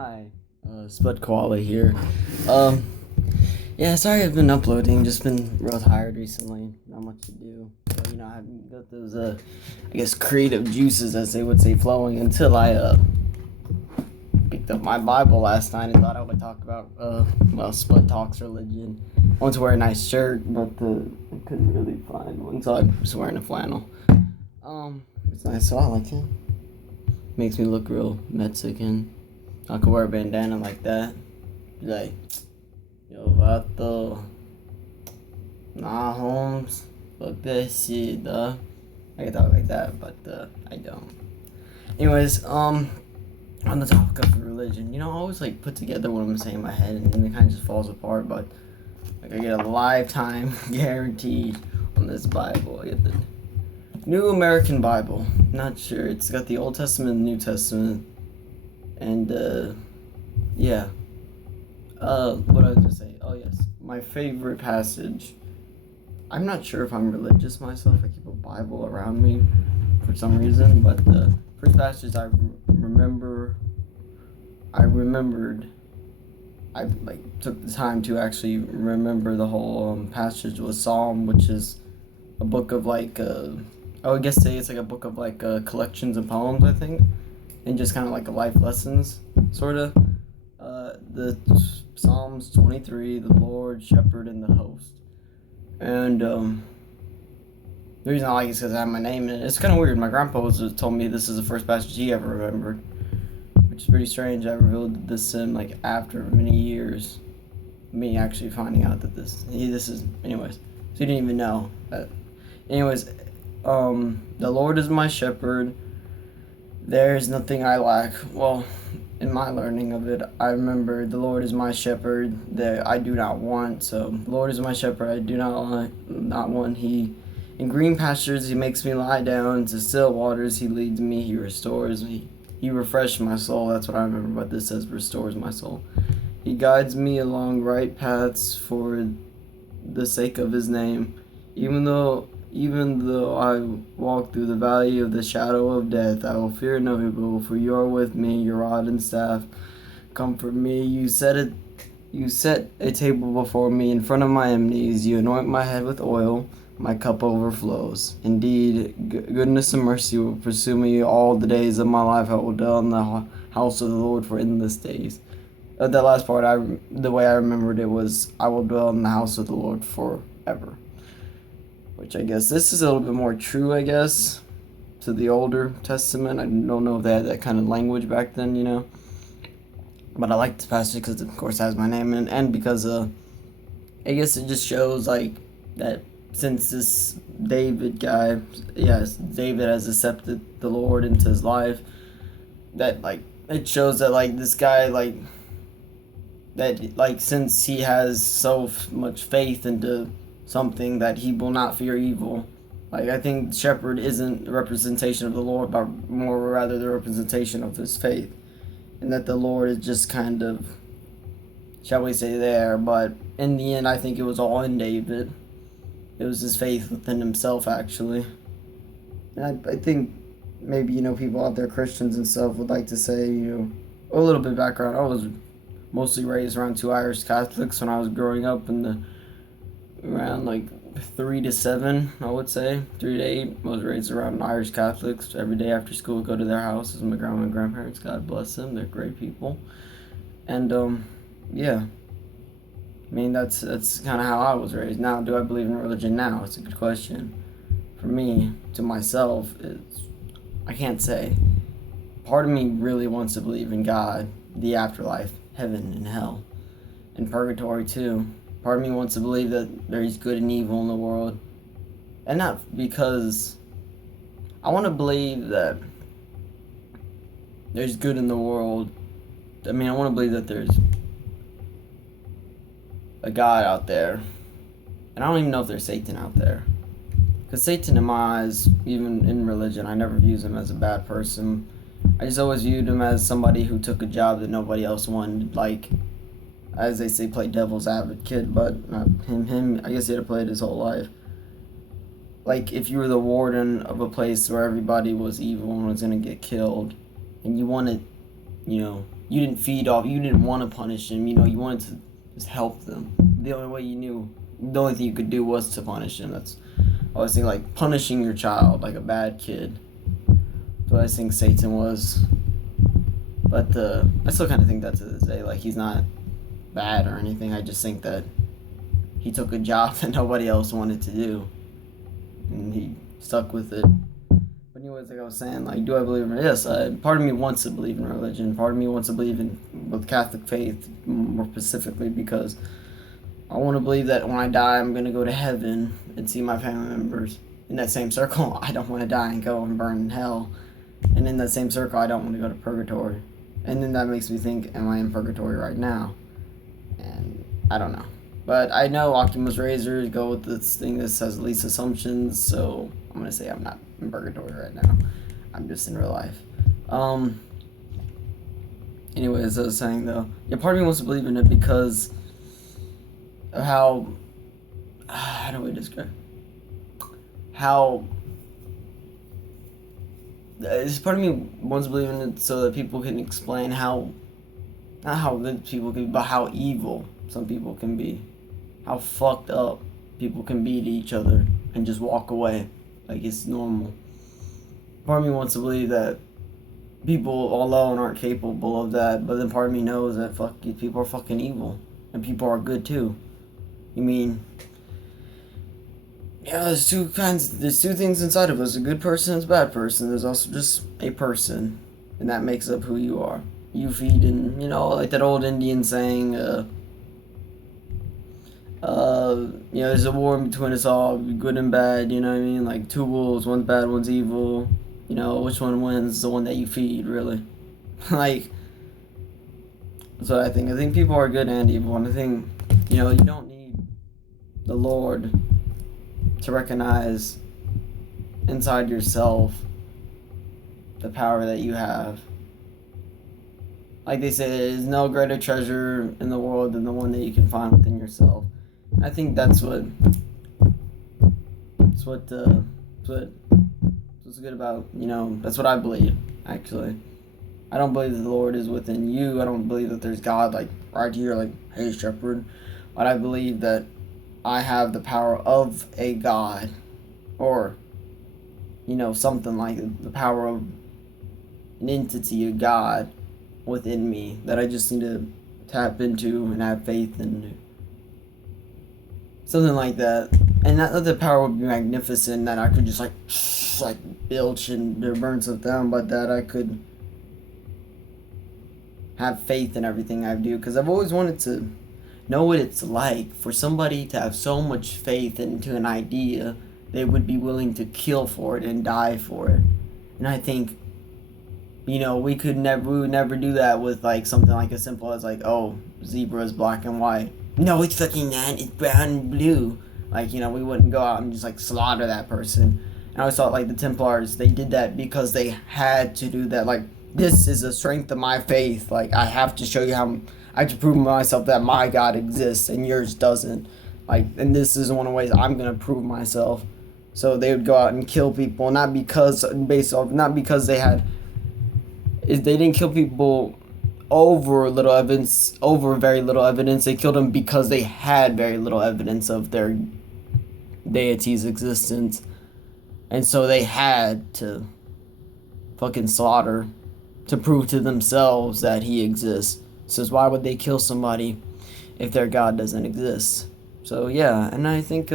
Hi, Spud Koala here. Um, yeah, sorry I've been uploading. Just been real tired recently. Not much to do. So, I haven't got those, I guess, creative juices, as they would say, flowing until I picked up my Bible last night and thought I would talk about, Spud Talks Religion. I wanted to wear a nice shirt, but I couldn't really find one, so I was wearing a flannel. It's nice, so I like it. Makes me look real Mexican. I could wear a bandana like that. Be like, yo, vato. Nah, Holmes. Fuck that shit, dog. I could talk like that, but I don't. Anyways, on the topic of religion, I always like put together what I'm saying in my head, and then it kind of just falls apart. But like, I get a lifetime guaranteed on this Bible. I get the New American Bible. Not sure. It's got the Old Testament and New Testament. And, yeah. What I was gonna say? Oh, yes. My favorite passage. I'm not sure if I'm religious myself. I keep a Bible around me for some reason. But the first passage I remembered. I took the time to actually remember the whole passage was Psalm, which is a book of I would guess say it's like a book of collections of poems, I think, and just kind of like a life lessons, sort of. The Psalms 23, the Lord, Shepherd, and the Host. And the reason I like it is because I have my name in it. It's kind of weird. My grandpa told me this is the first passage he ever remembered, which is pretty strange. I revealed this to him after many years, me actually finding out that this is anyways. So he didn't even know that. Anyways, the Lord is my shepherd. There is nothing I lack. Well, in my learning of it, I remember the Lord is my shepherd that I do not want. So, the Lord is my shepherd, I do not want. In green pastures, He makes me lie down. To still waters, He leads me. He restores me. He refreshed my soul. That's what I remember. But this says restores my soul. He guides me along right paths for the sake of His name. Even though I walk through the valley of the shadow of death, I will fear no evil, for you are with me. Your rod and staff comfort me. You set a table before me in front of my enemies. You anoint my head with oil. My cup overflows. Indeed, goodness and mercy will pursue me all the days of my life. I will dwell in the house of the Lord for endless days. That last part, the way I remembered it was, I will dwell in the house of the Lord forever. Which I guess this is a little bit more true, I guess, to the older Testament. I don't know if they had that kind of language back then, But I like this passage because, of course, it has my name in it, and because, I guess it just shows, that since this David guy, David has accepted the Lord into his life, that, it shows that, this guy, that, since he has so much faith into something, that he will not fear evil. I think shepherd isn't the representation of the Lord, but more rather the representation of his faith. And that the Lord is just kind of, shall we say, there. But in the end, I think it was all in David. It was his faith within himself, actually. And I think maybe, people out there, Christians and stuff, would like to say, a little bit of background. I was mostly raised around two Irish Catholics when I was growing up around 3 to 7, I would say. 3 to 8. I was raised around Irish Catholics. Every day after school, I'd go to their houses. My grandma and grandparents, God bless them. They're great people. And, yeah. I mean, that's kind of how I was raised. Now, do I believe in religion now? It's a good question. For me, to myself, I can't say. Part of me really wants to believe in God, the afterlife, heaven and hell, and purgatory too. Part of me wants to believe that there's good and evil in the world. And not because I want to believe that there's good in the world. I mean, I want to believe that there's a God out there. And I don't even know if there's Satan out there. Because Satan, in my eyes, even in religion, I never viewed him as a bad person. I just always viewed him as somebody who took a job that nobody else wanted, as they say, play devil's advocate, but not him, I guess he had to play it his whole life. If you were the warden of a place where everybody was evil and was going to get killed, and you wanted you didn't feed off, you didn't want to punish them, you wanted to just help them. The only way you knew, the only thing you could do was to punish them. That's, I always think, like, punishing your child, like a bad kid. That's what I think Satan was. But I still kind of think that to this day. Like, he's not bad or anything. I just think that he took a job that nobody else wanted to do, and he stuck with it. But anyways, like I was saying, like, do I believe in it? Yes, part of me wants to believe in religion. Part of me wants to believe in with Catholic faith, more specifically, because I want to believe that when I die, I'm going to go to heaven and see my family members. In that same circle, I don't want to die and go and burn in hell. And in that same circle, I don't want to go to purgatory. And then that makes me think, am I in purgatory right now? And I don't know. But I know Occam's razor go with this thing that says least assumptions, so I'm going to say I'm not in purgatory right now. I'm just in real life. Anyways, as I was saying, though, yeah, part of me wants to believe in it because of how do we describe how this part of me wants to believe in it so that people can explain how, not how good people can be, but how evil some people can be, how fucked up people can be to each other and just walk away like it's normal. Part of me wants to believe that people alone aren't capable of that, but then part of me knows that people are fucking evil and people are good too. You mean, yeah, there's two things inside of us, a good person and a bad person. There's also just a person, and that makes up who you are. You feed, and like that old Indian saying, there's a war between us all, good and bad, you know what I mean? Like two wolves, one's bad, one's evil. Which one wins? The one that you feed, really. Like, that's what I think. I think people are good and evil, and I think, you don't need the Lord to recognize inside yourself the power that you have. Like they say, there's no greater treasure in the world than the one that you can find within yourself. I think that's what's good about, that's what I believe, actually. I don't believe that the Lord is within you. I don't believe that there's God, like, right here, like, hey, shepherd. But I believe that I have the power of a God, or, something like the power of an entity, a God within me that I just need to tap into and have faith in. Something like that. And not that the power would be magnificent, that I could just like bilge and burn stuff down, but that I could have faith in everything I do, because I've always wanted to know what it's like for somebody to have so much faith into an idea they would be willing to kill for it and die for it. And I think, we would never do that with like something like as simple as like, oh, zebra is black and white. No, it's fucking not, it's brown and blue. Like, we wouldn't go out and just like slaughter that person. And I always thought like the Templars, they did that because they had to do that. Like, this is the strength of my faith. Like, I have to show you how, I have to prove to myself that my God exists and yours doesn't. Like, and this is one of the ways I'm going to prove myself. So they would go out and kill people, not because they didn't kill people over very little evidence. They killed them because they had very little evidence of their deity's existence. And so they had to fucking slaughter to prove to themselves that he exists. So why would they kill somebody if their God doesn't exist? So yeah, and I think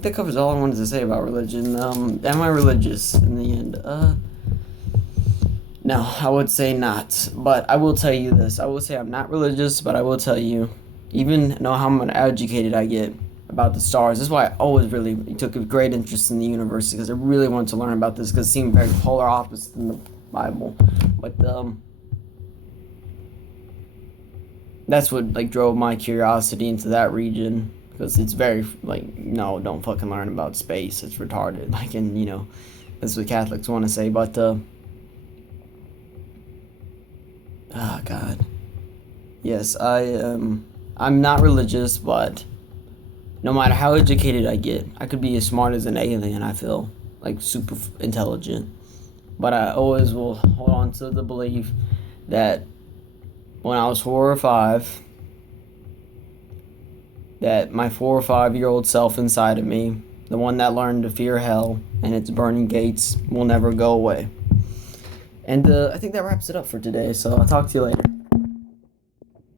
that covers all I wanted to say about religion. Am I religious in the end? No, I would say not. But I will tell you this. I will say I'm not religious, but I will tell you, even know how educated I get about the stars. This is why I always really took a great interest in the universe, because I really wanted to learn about this, because it seemed very polar opposite in the Bible. But that's what like drove my curiosity into that region, because it's very like, no, don't fucking learn about space. It's retarded. Like, and that's what Catholics want to say. But oh God, yes, I'm not religious, but no matter how educated I get, I could be as smart as an alien. I feel like super intelligent, but I always will hold on to the belief that when I was 4 or 5, that my 4 or 5-year-old self inside of me, the one that learned to fear hell and its burning gates, will never go away. And I think that wraps it up for today, so I'll talk to you later.